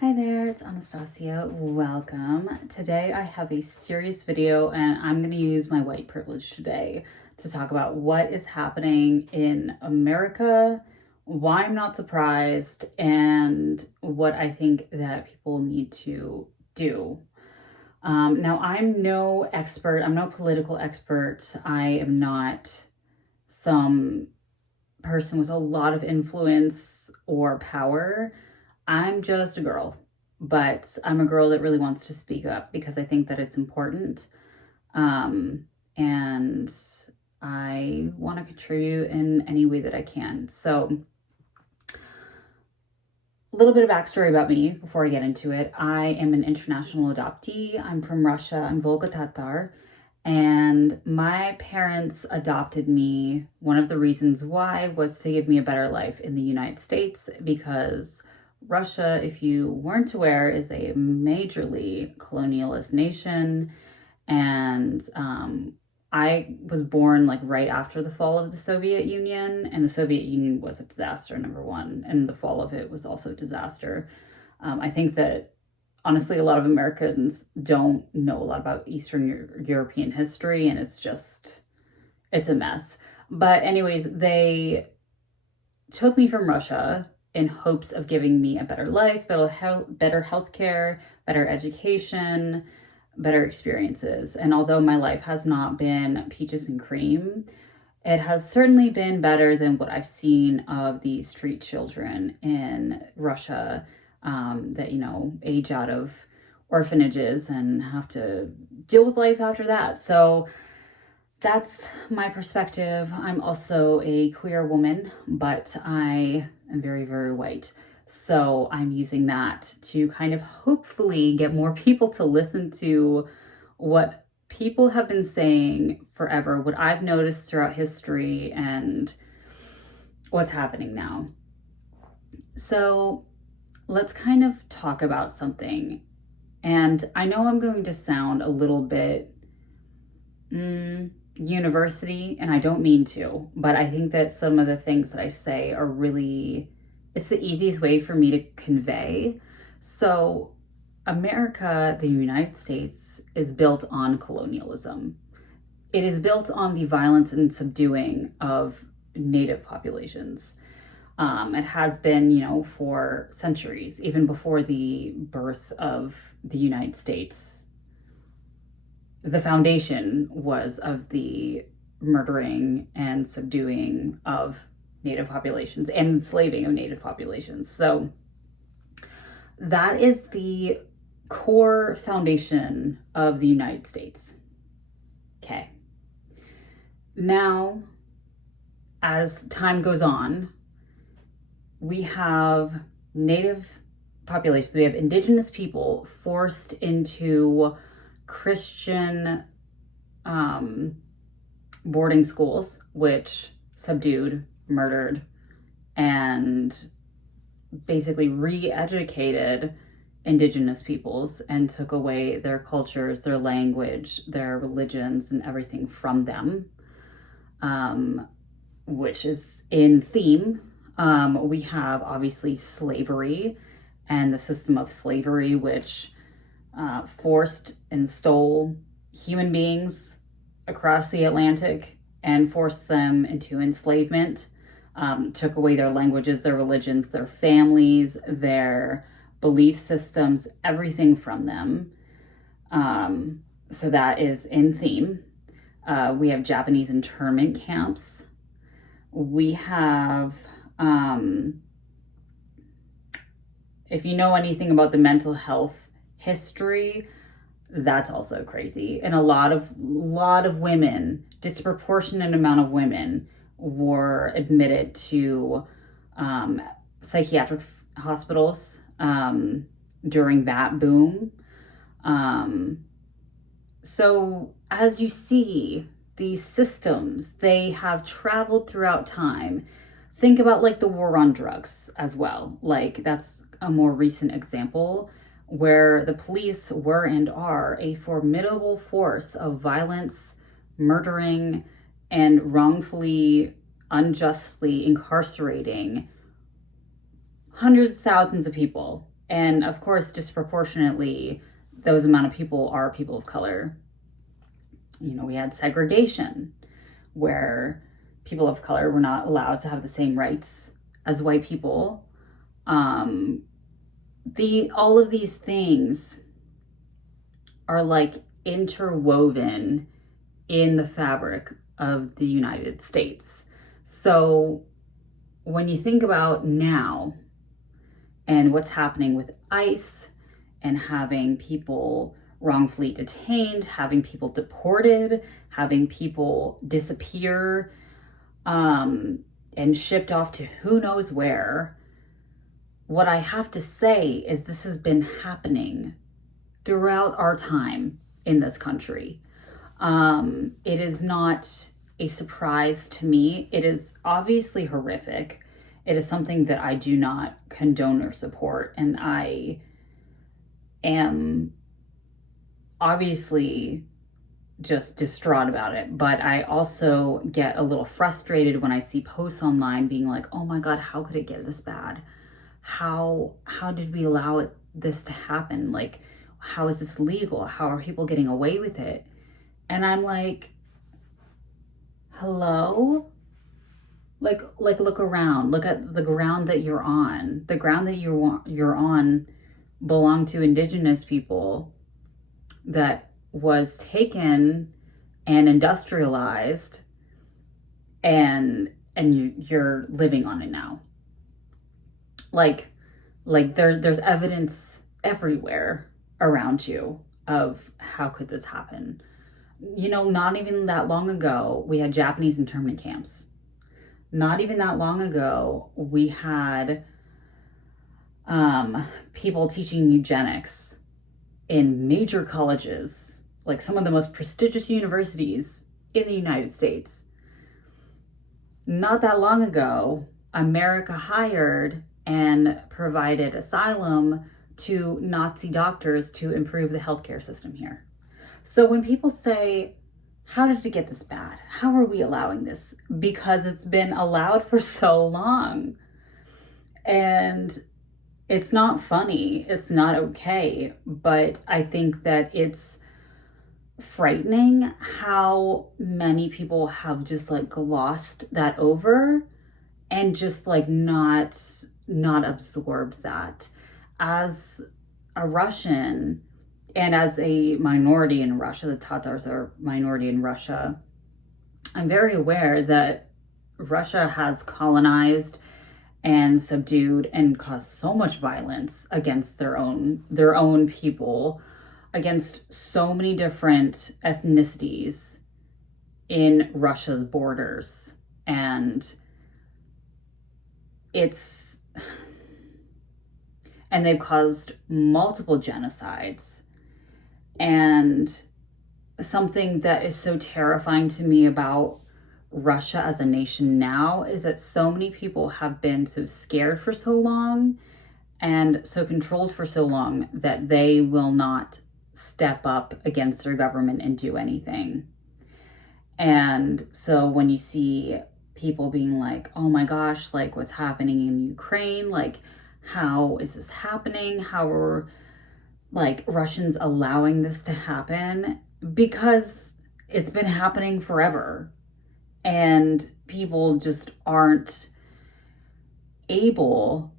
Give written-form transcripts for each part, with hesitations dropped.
Hi there, it's Anastasia. Welcome. Today I have a serious video and I'm going to use my white privilege today to talk about what is happening in America, why I'm not surprised, and what I think that people need to do. Now, I'm no expert, I'm no political expert. I am not some person with a lot of influence or power. I'm just a girl, but I'm a girl that really wants to speak up because I think that it's important. And I want to contribute in any way that I can. So, a little bit of backstory about me before I get into it. I am an international adoptee. I'm from Russia. I'm Volga Tatar. And my parents adopted me. One of the reasons why was to give me a better life in the United States because Russia, if you weren't aware, is a majorly colonialist nation. And I was born like right after the fall of the Soviet Union, and the Soviet Union was a disaster, number one, and the fall of it was also a disaster. I think that honestly, a lot of Americans don't know a lot about Eastern European history, and it's a mess. But, anyways, they took me from Russia in hopes of giving me a better life, better healthcare, better education, better experiences. And although my life has not been peaches and cream, it has certainly been better than what I've seen of the street children in Russia that, age out of orphanages and have to deal with life after that. So that's my perspective. I'm also a queer woman, but I am very, very white. So I'm using that to kind of hopefully get more people to listen to what people have been saying forever, what I've noticed throughout history, and what's happening now. So let's kind of talk about something. And I know I'm going to sound a little bit university, and I don't mean to, but I think that some of the things that I say are really, it's the easiest way for me to convey. So, America, the United States, is built on colonialism. It is built on the violence and subduing of native populations. It has been, for centuries, even before the birth of the United States. The foundation was of the murdering and subduing of native populations and enslaving of native populations. So that is the core foundation of the United States. Okay. Now, as time goes on, we have native populations, we have indigenous people forced into Christian boarding schools, which subdued, murdered, and basically re-educated indigenous peoples and took away their cultures, their language, their religions, and everything from them, which is in theme. We have obviously slavery and the system of slavery, which forced and stole human beings across the Atlantic and forced them into enslavement, took away their languages, their religions, their families, their belief systems, everything from them. So that is in theme. We have Japanese internment camps. We have, if you know anything about the mental health history, that's also crazy. And a lot of women, disproportionate amount of women, were admitted to psychiatric hospitals during that boom. So as you see, these systems, they have traveled throughout time. Think about like the war on drugs as well. Like that's a more recent example where the police were and are a formidable force of violence, murdering, and wrongfully, unjustly incarcerating hundreds of thousands of people And of course, disproportionately, those amount of people are people of color. You know, we had segregation where people of color were not allowed to have the same rights as white people. All of these things are like interwoven in the fabric of the United States. So when you think about now and what's happening with ICE and having people wrongfully detained, having people deported, having people disappear, and shipped off to who knows where, what I have to say is this has been happening throughout our time in this country. It is not a surprise to me. It is obviously horrific. It is something that I do not condone or support, and I am obviously just distraught about it. But I also get a little frustrated when I see posts online being like, oh my God, how could it get this bad? How did we allow this to happen? Like, how is this legal? How are people getting away with it? And I'm like, hello? Like look around. Look at the ground that you're on. The ground that you're on belonged to indigenous people that was taken and industrialized, and you're living on it now. Like there's evidence everywhere around you of how could this happen. You know, not even that long ago, we had Japanese internment camps. Not even that long ago, we had people teaching eugenics in major colleges, like some of the most prestigious universities in the United States. Not that long ago, America hired and provided asylum to Nazi doctors to improve the healthcare system here. So when people say, how did it get this bad? How are we allowing this? Because it's been allowed for so long. And it's not funny. It's not okay. But I think that it's frightening how many people have just like glossed that over and just like not absorbed that. As a Russian and as a minority in Russia, the Tatars are a minority in Russia, I'm very aware that Russia has colonized and subdued and caused so much violence against their own people, against so many different ethnicities in Russia's borders. And they've caused multiple genocides. And something that is so terrifying to me about Russia as a nation now is that so many people have been so scared for so long and so controlled for so long that they will not step up against their government and do anything. And so when you see people being like, oh my gosh, like what's happening in Ukraine, like how is this happening? How are like Russians allowing this to happen? Because it's been happening forever and people just aren't able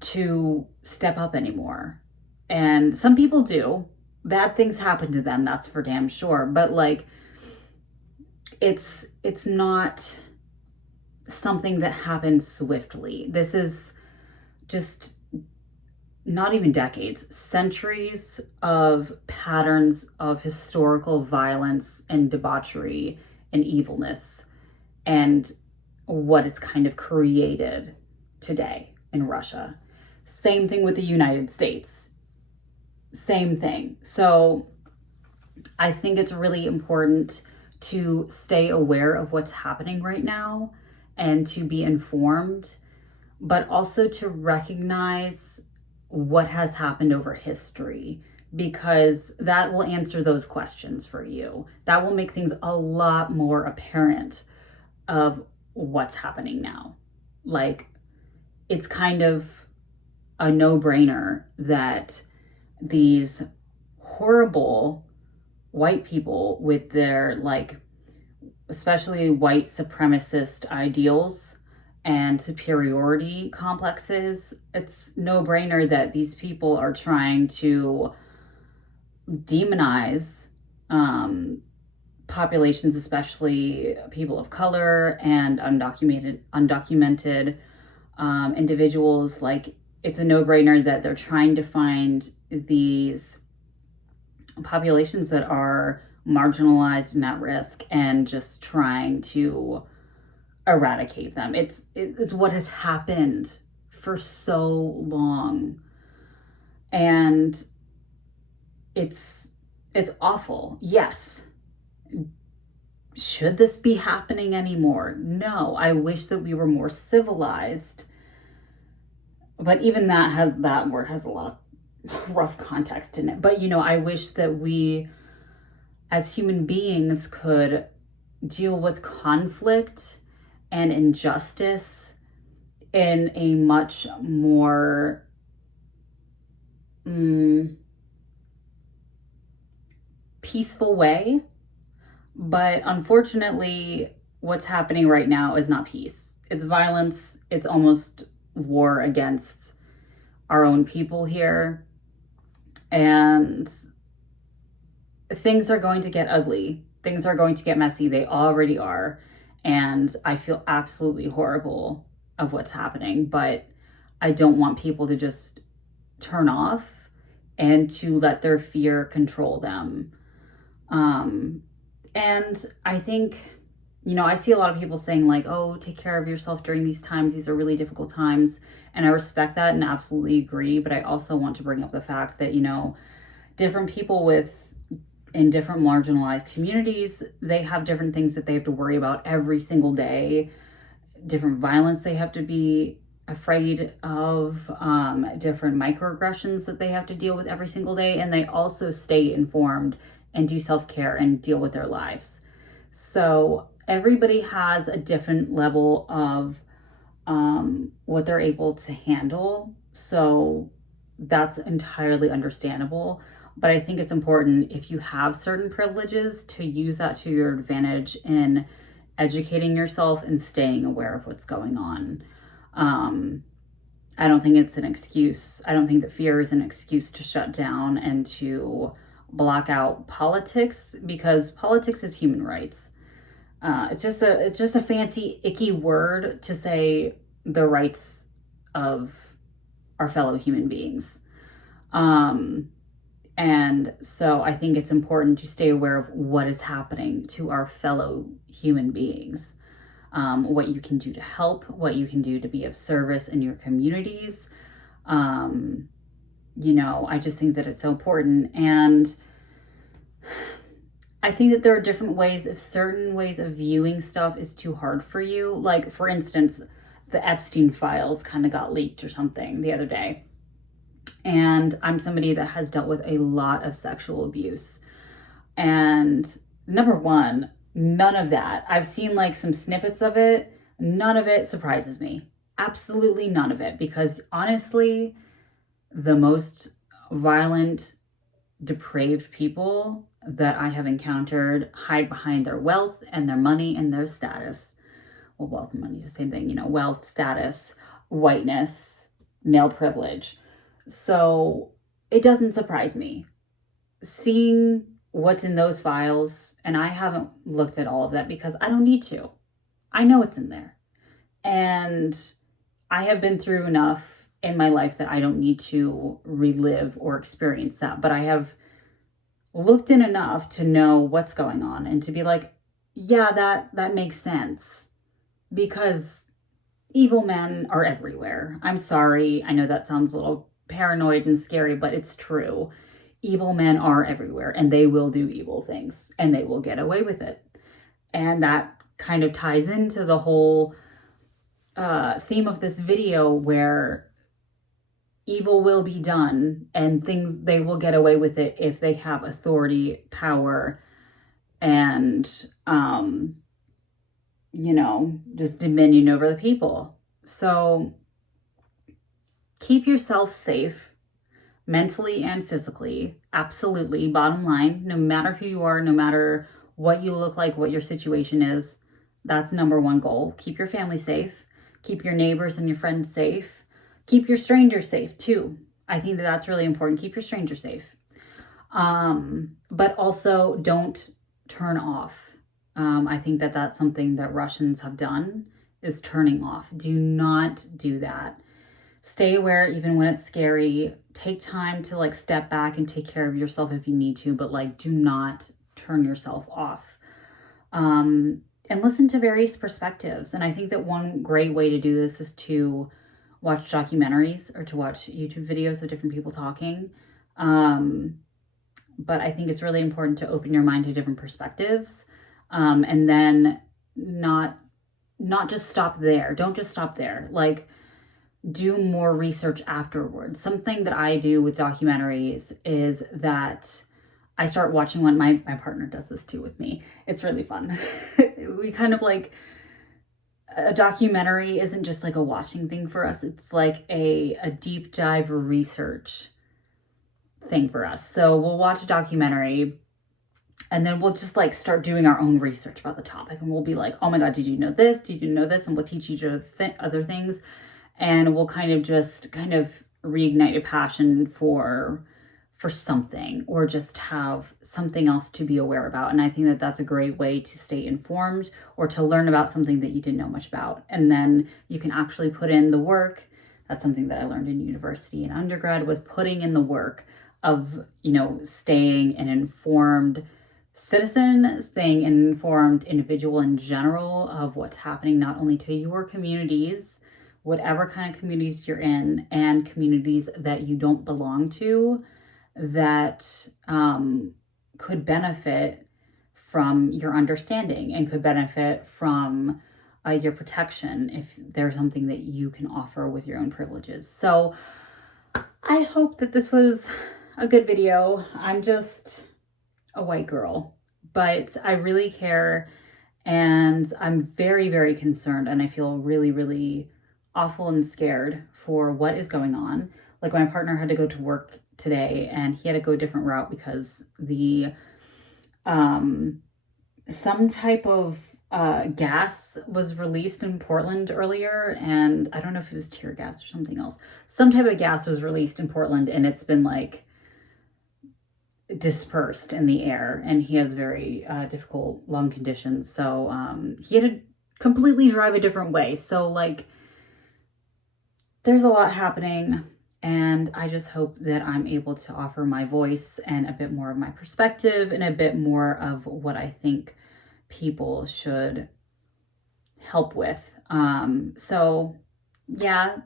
to step up anymore. And some people do. Bad things happen to them, that's for damn sure. But like it's not something that happens swiftly. This is just not even decades, centuries of patterns of historical violence and debauchery and evilness, and what it's kind of created today in Russia. Same thing with the United States. Same thing. So I think it's really important to stay aware of what's happening right now and to be informed, but also to recognize what has happened over history, because that will answer those questions for you. That will make things a lot more apparent of what's happening now. Like, it's kind of a no-brainer that these horrible white people with their, like, especially white supremacist ideals and superiority complexes, it's no brainer that these people are trying to demonize populations, especially people of color and undocumented individuals. Like, it's a no-brainer that they're trying to find these populations that are marginalized and at risk and just trying to eradicate them. It's what has happened for so long, and it's awful. Yes. Should this be happening anymore? No. I wish that we were more civilized, but even that word has a lot of rough context in it. But I wish that we as human beings could deal with conflict and injustice in a much more peaceful way. But unfortunately, what's happening right now is not peace. It's violence. It's almost war against our own people here. And things are going to get ugly. Things are going to get messy. They already are. And I feel absolutely horrible of what's happening. But I don't want people to just turn off and to let their fear control them. And I think, I see a lot of people saying like, oh, take care of yourself during these times. These are really difficult times. And I respect that and absolutely agree. But I also want to bring up the fact that, different people in different marginalized communities, they have different things that they have to worry about every single day, different violence they have to be afraid of, different microaggressions that they have to deal with every single day. And they also stay informed and do self-care and deal with their lives. So everybody has a different level of what they're able to handle. So that's entirely understandable. But I think it's important, if you have certain privileges, to use that to your advantage in educating yourself and staying aware of what's going on. I don't think it's an excuse. I don't think that fear is an excuse to shut down and to block out politics, because politics is human rights. It's just a fancy, icky word to say the rights of our fellow human beings. And so I think it's important to stay aware of what is happening to our fellow human beings, what you can do to help, what you can do to be of service in your communities. I just think that it's so important. And I think that there are different ways, if certain ways of viewing stuff is too hard for you. Like, for instance, the Epstein files kind of got leaked or something the other day. And I'm somebody that has dealt with a lot of sexual abuse. And number one, none of that. I've seen like some snippets of it. None of it surprises me. Absolutely none of it. Because honestly, the most violent, depraved people that I have encountered hide behind their wealth and their money and their status. Well, wealth and money is the same thing, wealth, status, whiteness, male privilege. So it doesn't surprise me. Seeing what's in those files, and I haven't looked at all of that because I don't need to. I know it's in there. And I have been through enough in my life that I don't need to relive or experience that. But I have looked in enough to know what's going on and to be like, yeah, that makes sense. Because evil men are everywhere. I'm sorry. I know that sounds a little paranoid and scary, but it's true. Evil men are everywhere, and they will do evil things, and they will get away with it. And that kind of ties into the whole theme of this video, where evil will be done and they will get away with it if they have authority, power, and just dominion over the people. So keep yourself safe mentally and physically. Absolutely. Bottom line, no matter who you are, no matter what you look like, what your situation is, that's number one goal. Keep your family safe. Keep your neighbors and your friends safe. Keep your strangers safe too. I think that that's really important. Keep your strangers safe. But also don't turn off. I think that that's something that Russians have done, is turning off. Do not do that. Stay aware even when it's scary. Take time to like step back and take care of yourself if you need to, but like do not turn yourself off. And listen to various perspectives. And I think that one great way to do this is to watch documentaries or to watch YouTube videos of different people talking. But I think it's really important to open your mind to different perspectives, and then not just stop there. Don't just stop there. Like, do more research afterwards. Something that I do with documentaries is that I start watching one. My partner does this too with me. It's really fun. We kind of like, a documentary isn't just like a watching thing for us. It's like a deep dive research thing for us. So we'll watch a documentary and then we'll just like start doing our own research about the topic. And we'll be like, oh my God, did you know this? Did you know this? And we'll teach each other other things. And we'll kind of reignite a passion for something, or just have something else to be aware about. And I think that that's a great way to stay informed or to learn about something that you didn't know much about. And then you can actually put in the work. That's something that I learned in university and undergrad, was putting in the work of, staying an informed citizen, staying an informed individual in general of what's happening, not only to your communities, whatever kind of communities you're in, and communities that you don't belong to, that could benefit from your understanding and could benefit from your protection if there's something that you can offer with your own privileges. So I hope that this was a good video. I'm just a white girl, but I really care, and I'm very, very concerned, and I feel really, really awful and scared for what is going on. Like, my partner had to go to work today and he had to go a different route because the some type of gas was released in Portland earlier, and I don't know if it was tear gas or something else. Some type of gas was released in Portland, and it's been like dispersed in the air, and he has very difficult lung conditions, so he had to completely drive a different way. So like, there's a lot happening, and I just hope that I'm able to offer my voice and a bit more of my perspective and a bit more of what I think people should help with. So yeah,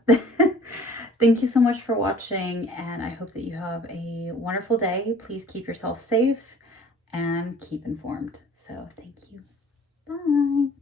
thank you so much for watching, and I hope that you have a wonderful day. Please keep yourself safe and keep informed. So thank you. Bye.